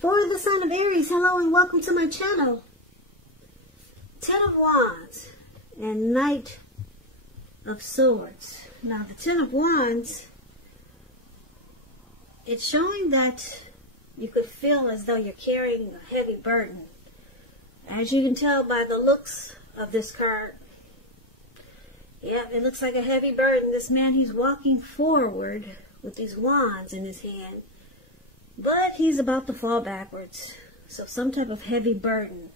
For the sign of Aries, hello and welcome to my channel. 10 of Wands and Knight of Swords. Now the 10 of Wands, it's showing that you could feel as though you're carrying a heavy burden. As you can tell by the looks of this card, yeah, it looks like a heavy burden. This man, he's walking forward with these wands in his hand, but he's about to fall backwards. So some type of heavy burden.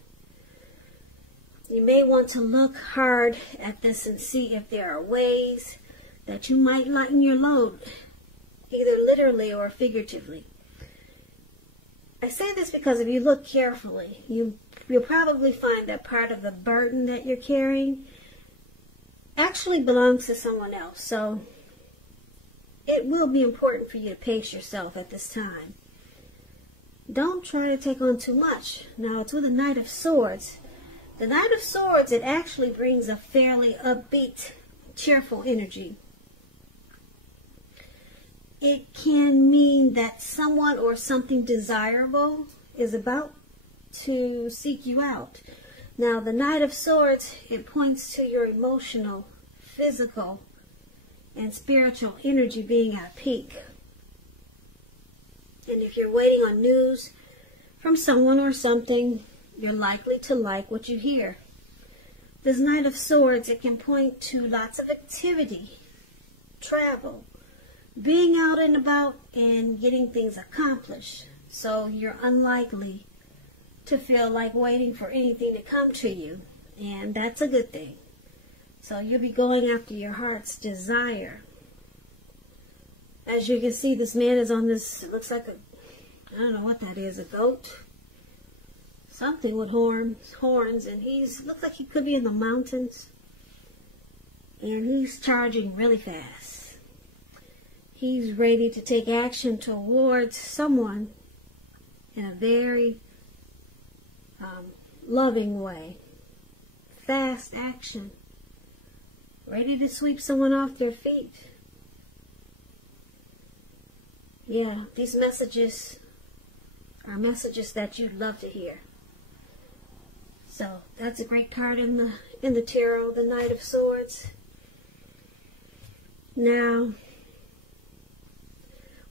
You may want to look hard at this and see if there are ways that you might lighten your load, either literally or figuratively. I say this because if you look carefully, you'll probably find that part of the burden that you're carrying actually belongs to someone else. So it will be important for you to pace yourself at this time. Don't try to take on too much. Now it's with the Knight of Swords. The Knight of Swords, it actually brings a fairly upbeat, cheerful energy. It can mean that someone or something desirable is about to seek you out. Now, the Knight of Swords, it points to your emotional, physical, and spiritual energy being at a peak. And if you're waiting on news from someone or something, you're likely to like what you hear. This Knight of Swords, it can point to lots of activity, travel, being out and about, and getting things accomplished. So you're unlikely to feel like waiting for anything to come to you, and that's a good thing. So you'll be going after your heart's desire. As you can see, this man is on this, it looks like I don't know what that is, a goat? Something with horns, and looks like he could be in the mountains, and he's charging really fast. He's ready to take action towards someone in a very loving way. Fast action. Ready to sweep someone off their feet. Yeah, these messages are messages that you'd love to hear. So that's a great card in the tarot, the Knight of Swords. Now,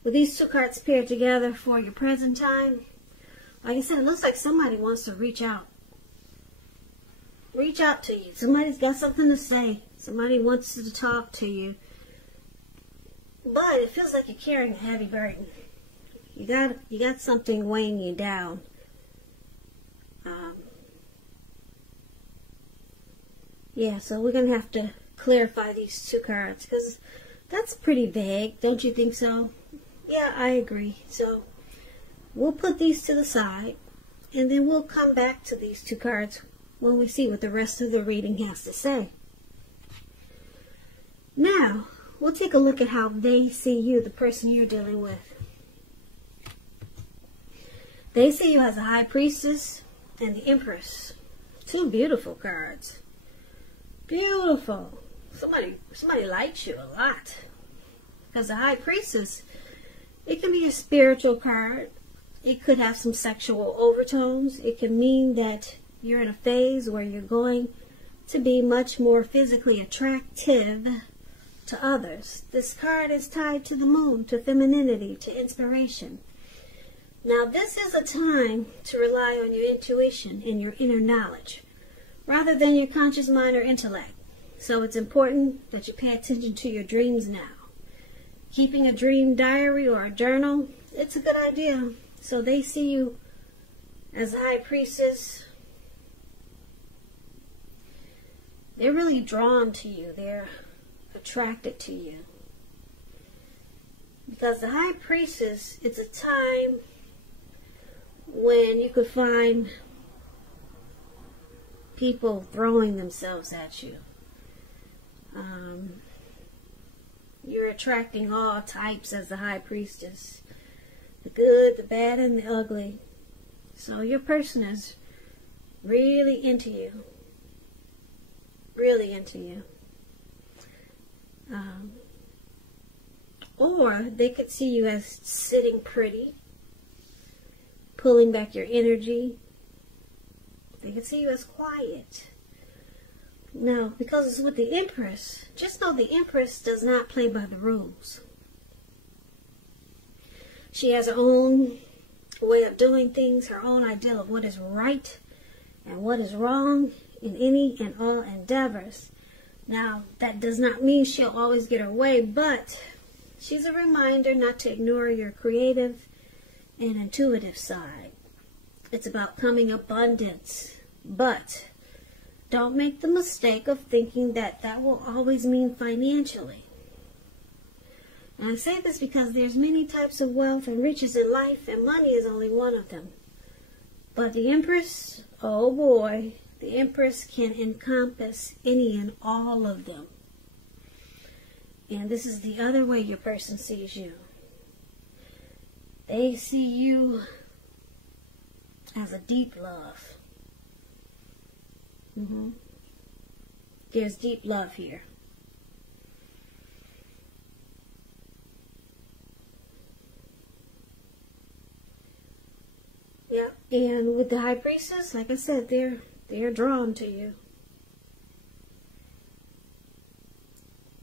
with these two cards paired together for your present time, like I said, it looks like somebody wants to reach out. Reach out to you. Somebody's got something to say. Somebody wants to talk to you. But it feels like you're carrying a heavy burden. You got something weighing you down. Yeah, so we're going to have to clarify these two cards, because that's pretty vague. Don't you think so? Yeah, I agree. So we'll put these to the side, and then we'll come back to these two cards when we see what the rest of the reading has to say. Now, we'll take a look at how they see you, the person you're dealing with. They see you as a High Priestess and the Empress. Two beautiful cards. Beautiful. Somebody likes you a lot. Because the High Priestess, it can be a spiritual card. It could have some sexual overtones. It can mean that you're in a phase where you're going to be much more physically attractive to others. This card is tied to the moon, to femininity, to inspiration. Now, this is a time to rely on your intuition and your inner knowledge, rather than your conscious mind or intellect. So it's important that you pay attention to your dreams now. Keeping a dream diary or a journal, it's a good idea. So they see you as a High Priestess. They're really drawn to you. They're attracted to you. Because the High Priestess, it's a time when you could find people throwing themselves at you. You're attracting all types as the High Priestess. The good, the bad, and the ugly. So your person is really into you. Really into you. Or they could see you as sitting pretty, pulling back your energy. They can see you as quiet. Now, because it's with the Empress, just know the Empress does not play by the rules. She has her own way of doing things, her own ideal of what is right and what is wrong in any and all endeavors. Now, that does not mean she'll always get her way, but she's a reminder not to ignore your creative and intuitive side. It's about coming abundance, but don't make the mistake of thinking that that will always mean financially. And I say this because there's many types of wealth and riches in life, and money is only one of them. But the Empress, oh boy, the Empress can encompass any and all of them. And this is the other way your person sees you. They see you as a deep love. There's deep love here. Yeah, and with the High Priestess, like I said, they're drawn to you.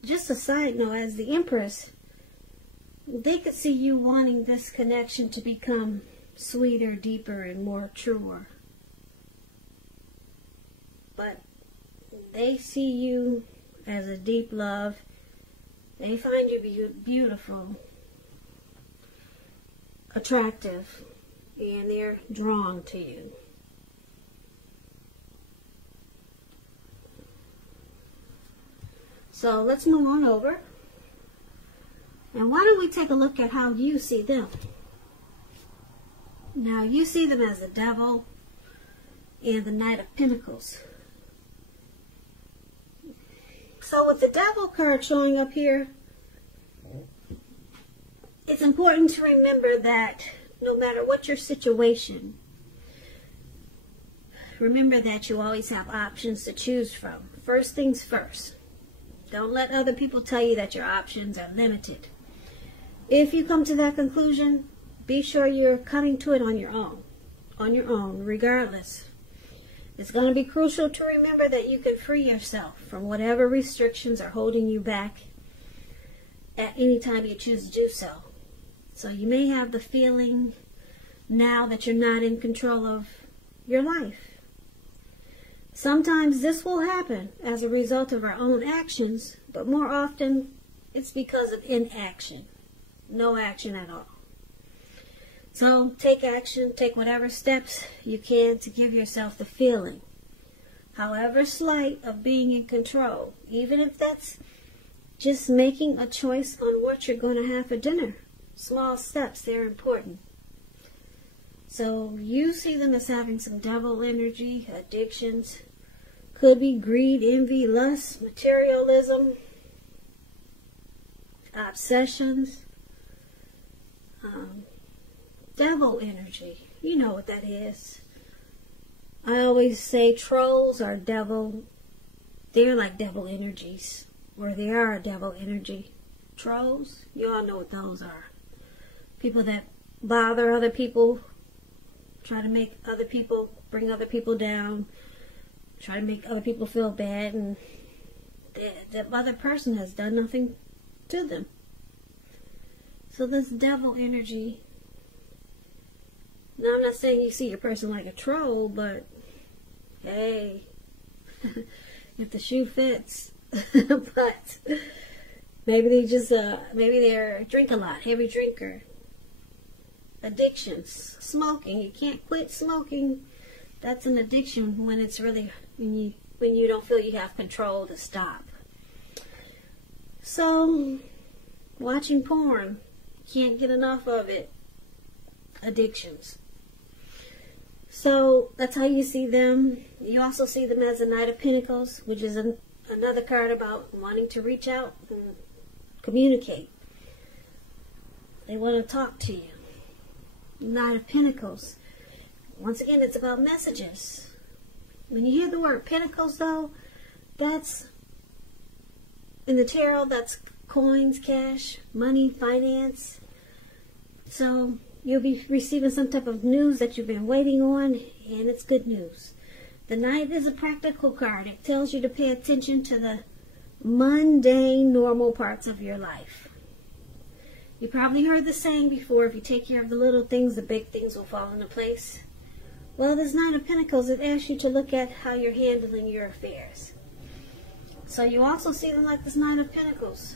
Just a side note, as the Empress, they could see you wanting this connection to become sweeter, deeper, and more truer. But they see you as a deep love. They find you beautiful, attractive, and they're drawn to you. So let's move on over. And why don't we take a look at how you see them? Now, you see them as the Devil and the Knight of Pentacles. So with the Devil card showing up here, it's important to remember that no matter what your situation, remember that you always have options to choose from. First things first. Don't let other people tell you that your options are limited. If you come to that conclusion, be sure you're coming to it on your own, regardless. It's going to be crucial to remember that you can free yourself from whatever restrictions are holding you back at any time you choose to do so. So you may have the feeling now that you're not in control of your life. Sometimes this will happen as a result of our own actions, but more often it's because of inaction. No action at all. So take action, take whatever steps you can to give yourself the feeling, however slight, of being in control, even if that's just making a choice on what you're going to have for dinner. Small steps, they're important. So you see them as having some devil energy, addictions, could be greed, envy, lust, materialism, obsessions, devil energy. You know what that is. I always say trolls are devil. They're like devil energies, or they are a devil energy. Trolls, you all know what those are. People that bother other people, try to make other people, bring other people down, try to make other people feel bad, and the other person has done nothing to them. So this devil energy, now I'm not saying you see your person like a troll, but hey, if the shoe fits. But maybe they just, maybe they're drink a lot, heavy drinker. Addictions, smoking. You can't quit smoking. That's an addiction when it's really, when you don't feel you have control to stop. So, watching porn, can't get enough of it. Addictions. So that's how you see them. You also see them as a Knight of Pentacles, which is another card about wanting to reach out and communicate. They want to talk to you. Knight of Pentacles. Once again, it's about messages. When you hear the word Pentacles, though, that's, in the tarot, that's coins, cash, money, finance. So You'll be receiving some type of news that you've been waiting on, and it's good news. The Knight is a practical card. It tells you to pay attention to the mundane, normal parts of your life. You probably heard the saying before, if you take care of the little things, the big things will fall into place. Well, this Knight of Pentacles, it asks you to look at how you're handling your affairs. So you also see them like this Knight of Pentacles.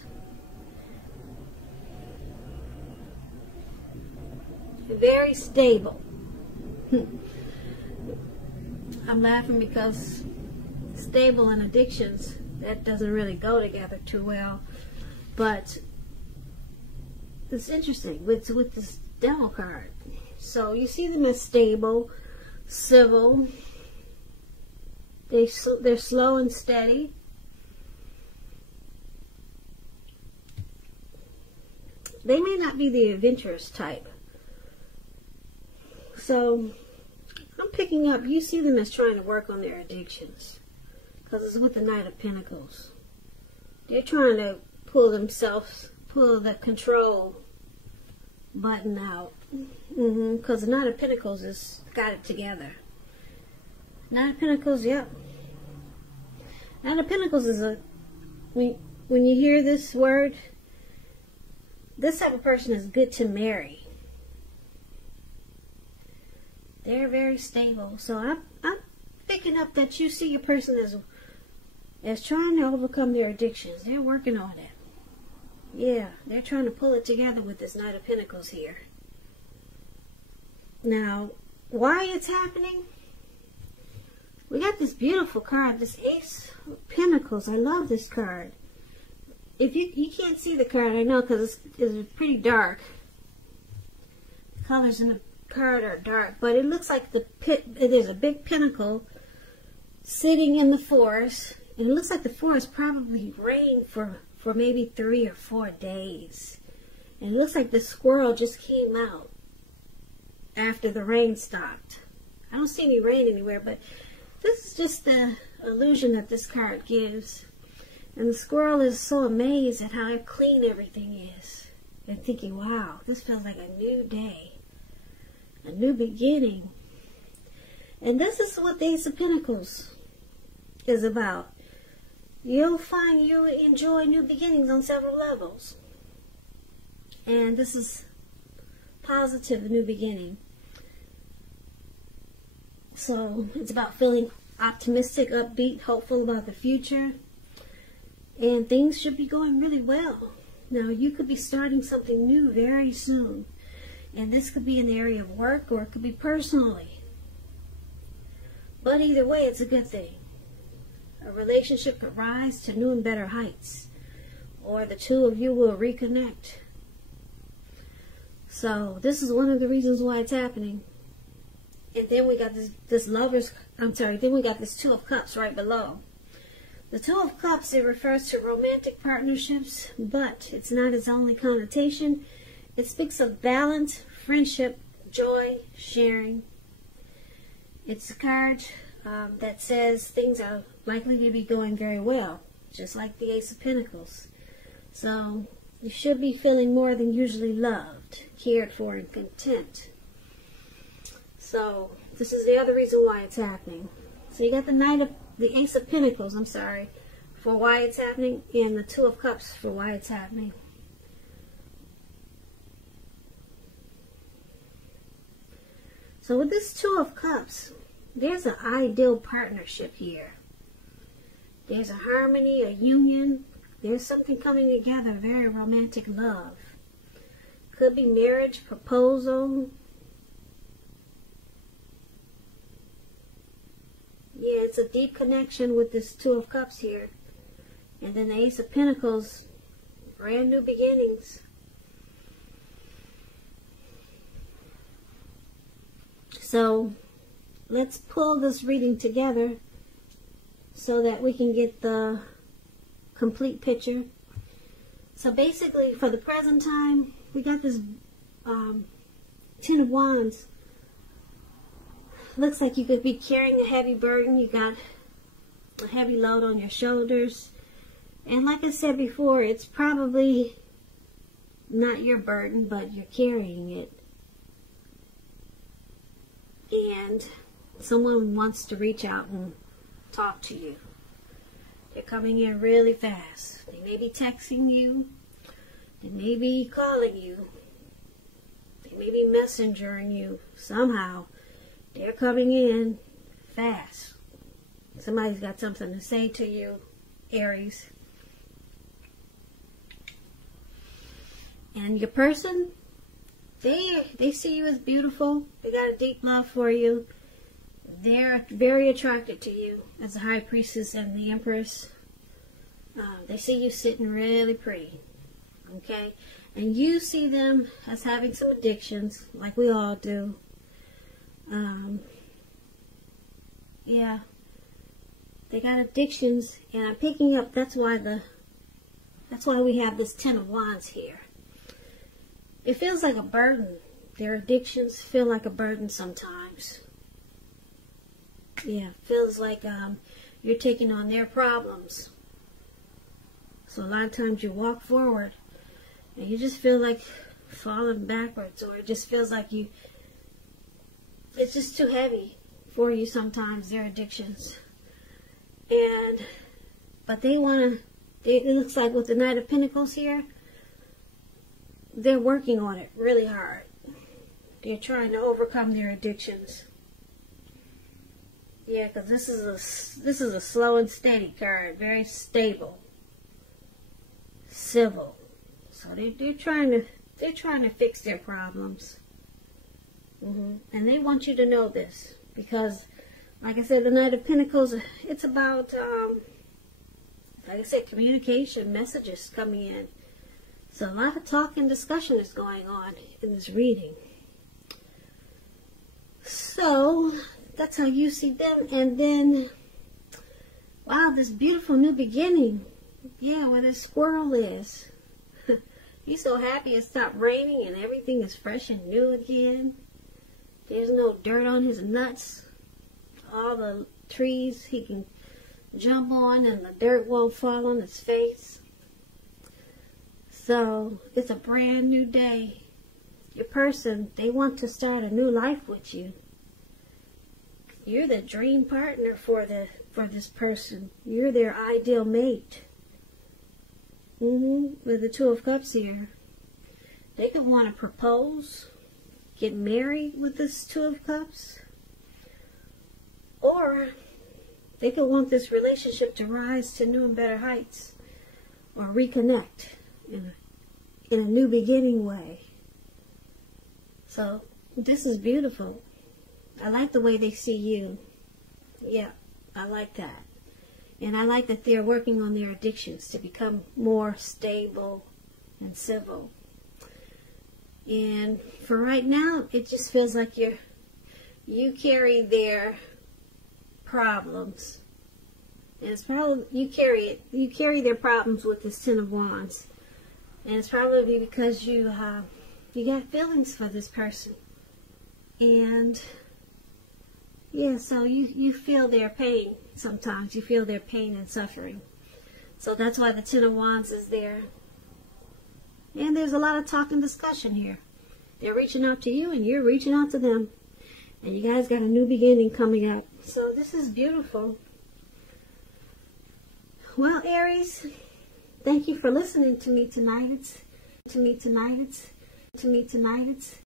Very stable. I'm laughing because stable and addictions, that doesn't really go together too well. But it's interesting with this Devil card. So you see them as stable, civil. They're slow and steady. They may not be the adventurous type. So I'm picking up, you see them as trying to work on their addictions. Because it's with the Knight of Pentacles. They're trying to pull the control button out. Because the Knight of Pentacles has got it together. Knight of Pentacles, yep. Knight of Pentacles is when you hear this word, this type of person is good to marry. They're very stable. So I'm picking up that you see your person as trying to overcome their addictions. They're working on it. Yeah, they're trying to pull it together with this Knight of Pentacles here. Now, why it's happening? We got this beautiful card, this Ace of Pentacles. I love this card. If you can't see the card, I know, because it's pretty dark. The colors in the card are dark, but it looks like there's a big pentacle sitting in the forest, and it looks like the forest probably rained for maybe 3 or 4 days, and it looks like the squirrel just came out after the rain stopped. I don't see any rain anywhere, but this is just the illusion that this card gives. And the squirrel is so amazed at how clean everything is, and thinking, wow, this feels like a new day. A new beginning. And this is what the Ace of Pentacles is about. You'll find you enjoy new beginnings on several levels. And this is positive new beginning. So it's about feeling optimistic, upbeat, hopeful about the future. And things should be going really well. Now you could be starting something new very soon. And this could be in the area of work, or it could be personally. But either way, it's a good thing. A relationship could rise to new and better heights. Or the two of you will reconnect. So this is one of the reasons why it's happening. And then we got then we got this Two of Cups right below. The Two of Cups, it refers to romantic partnerships, but it's not its only connotation. It speaks of balance, friendship, joy, sharing. It's a card that says things are likely to be going very well, just like the Ace of Pentacles. So you should be feeling more than usually loved, cared for, and content. So this is the other reason why it's happening. So you got the Ace of Pentacles, for why it's happening, and the Two of Cups for why it's happening. So with this Two of Cups, there's an ideal partnership here. There's a harmony, a union. There's something coming together, very romantic love. Could be marriage, proposal. Yeah, it's a deep connection with this Two of Cups here. And then the Ace of Pentacles, brand new beginnings. So let's pull this reading together so that we can get the complete picture. So basically, for the present time, we got this Ten of Wands. Looks like you could be carrying a heavy burden. You got a heavy load on your shoulders. And like I said before, it's probably not your burden, but you're carrying it. and someone wants to reach out and talk to you. They're coming in really fast. They may be texting you. They may be calling you. They may be messengering you somehow. They're coming in fast. Somebody's got something to say to you, Aries. And your person, they see you as beautiful. They got a deep love for you. They're very attracted to you as the High Priestess and the Empress. They see you sitting really pretty. Okay? And you see them as having some addictions, like we all do. Yeah. They got addictions, and I'm picking up, that's why we have this Ten of Wands here. It feels like a burden. Their addictions feel like a burden sometimes. Yeah, feels like you're taking on their problems. So a lot of times you walk forward and you just feel like falling backwards, or it just feels like it's just too heavy for you sometimes, their addictions. But they want to, it looks like with the Knight of Pentacles here, they're working on it really hard. They're trying to overcome their addictions. Yeah, because this is a slow and steady card, very stable, civil. So they're trying to fix their problems. And they want you to know this, because, like I said, the Knight of Pentacles, it's about, like I said, communication, messages coming in. So a lot of talk and discussion is going on in this reading. So that's how you see them. And then, wow, this beautiful new beginning. Yeah, where this squirrel is. He's so happy it stopped raining and everything is fresh and new again. There's no dirt on his nuts. All the trees he can jump on and the dirt won't fall on his face. So it's a brand new day. Your person, they want to start a new life with you. You're the dream partner for this person. You're their ideal mate. With the Two of Cups here. They could want to propose, get married with this Two of Cups. Or they could want this relationship to rise to new and better heights. Or reconnect in a new beginning way. So this is beautiful. I like the way they see you. Yeah, I like that. And I like that they're working on their addictions to become more stable and civil. And for right now, it just feels like you carry their problems. And it's probably, you carry their problems with this Ten of Wands. And it's probably because you got feelings for this person. And yeah, so you feel their pain sometimes. You feel their pain and suffering. So that's why the Ten of Wands is there. And there's a lot of talk and discussion here. They're reaching out to you and you're reaching out to them. And you guys got a new beginning coming up. So this is beautiful. Well, Aries, thank you for listening to me tonight.